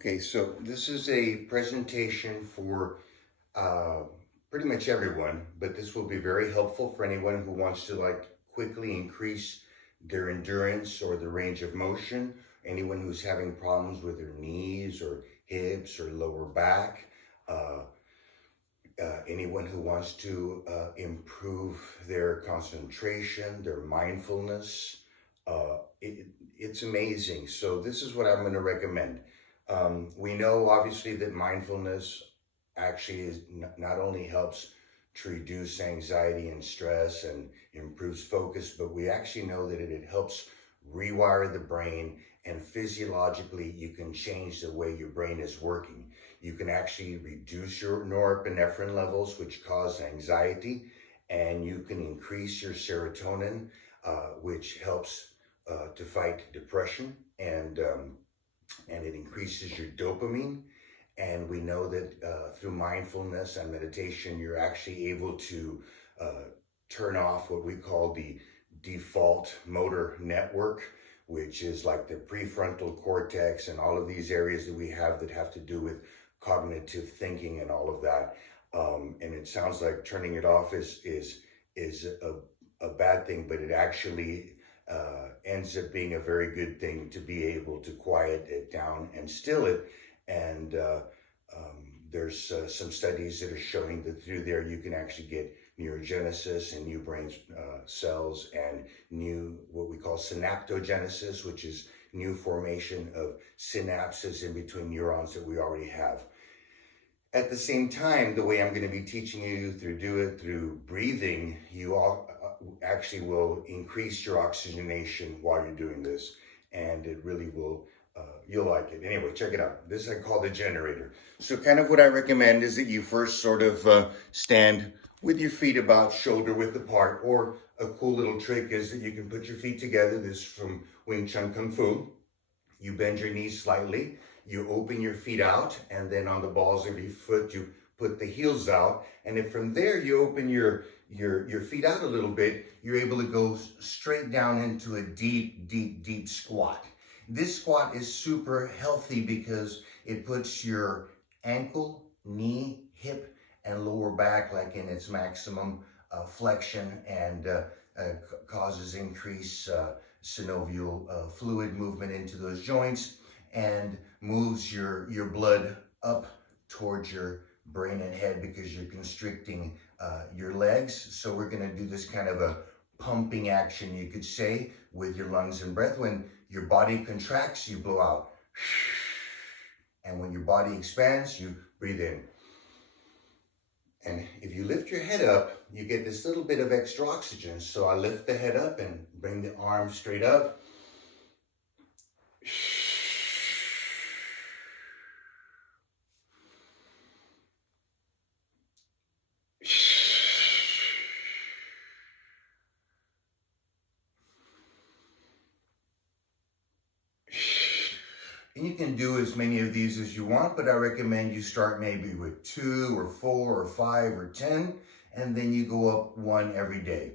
Okay, so this is a presentation for uh, pretty much everyone, but this will be very helpful for anyone who wants to quickly increase their endurance or the range of motion, anyone who's having problems with their knees or hips or lower back, uh, anyone who wants to improve their concentration, their mindfulness. It's amazing. So this is what I'm going to recommend. We know obviously that mindfulness actually not only helps to reduce anxiety and stress and improves focus, but we actually know that it helps rewire the brain, and physiologically you can change the way your brain is working. You can actually reduce your norepinephrine levels, which cause anxiety, and you can increase your serotonin, which helps to fight depression, and it increases your dopamine. And we know that through mindfulness and meditation, you're actually able to turn off what we call the default motor network, which is like the prefrontal cortex and all of these areas that we have that have to do with cognitive thinking and all of that. And it sounds like turning it off is a bad thing, but it actually ends up being a very good thing to be able to quiet it down and still it. And there's some studies that are showing that through there you can actually get neurogenesis and new brain cells and new what we call synaptogenesis, which is new formation of synapses in between neurons that we already have. At the same time, the way I'm going to be teaching you through breathing, you all actually will increase your oxygenation while you're doing this, and it really will. You'll like it. Anyway, check it out. This I call the generator. So kind of what I recommend is that you first sort of stand with your feet about shoulder width apart, or a cool little trick is that you can put your feet together. This is from Wing Chun Kung Fu. You bend your knees slightly, you open your feet out, and then on the balls of your foot, you put the heels out. And if from there you open your feet out a little bit, you're able to go straight down into a deep squat. This squat is super healthy because it puts your ankle, knee, hip, and lower back like in its maximum flexion, and causes increased synovial fluid movement into those joints, and moves your blood up towards your brain and head because you're constricting your legs. So we're going to do this kind of a pumping action, you could say, with your lungs and breath. When your body contracts, you blow out. And when your body expands, you breathe in. And if you lift your head up, you get this little bit of extra oxygen. So I lift the head up and bring the arm straight up. And you can do as many of these as you want, but I recommend you start maybe with 2 or 4 or 5 or 10, and then you go up 1 every day.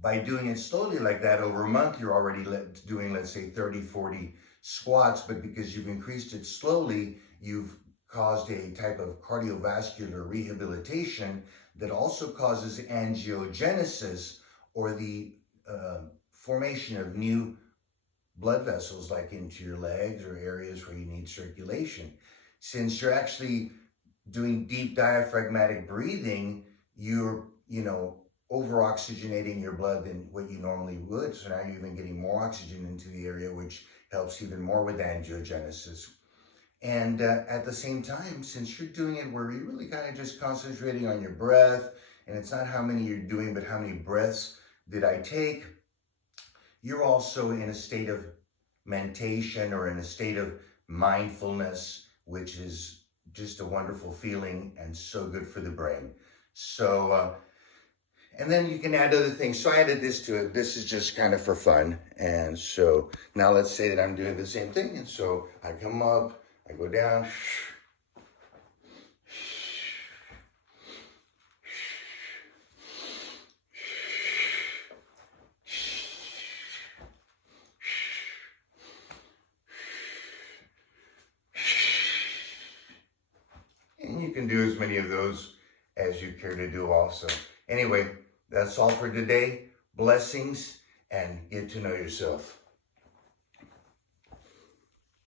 By doing it slowly like that over a month, you're already doing, let's say, 30, 40 squats, but because you've increased it slowly, you've caused a type of cardiovascular rehabilitation that also causes angiogenesis, or the formation of new blood vessels like into your legs or areas where you need circulation. Since you're actually doing deep diaphragmatic breathing, you're, over oxygenating your blood than what you normally would. So now you're even getting more oxygen into the area, which helps even more with angiogenesis. And at the same time, since you're doing it where you're really kind of just concentrating on your breath, and it's not how many you're doing, but how many breaths did I take, you're also in a state of mentation or in a state of mindfulness, which is just a wonderful feeling and so good for the brain. So, and then you can add other things. So I added this to it. This is just kind of for fun. And so now let's say that I'm doing the same thing. And so I come up, I go down. can do as many of those as you care to do also. Anyway, that's all for today. Blessings, and get to know yourself.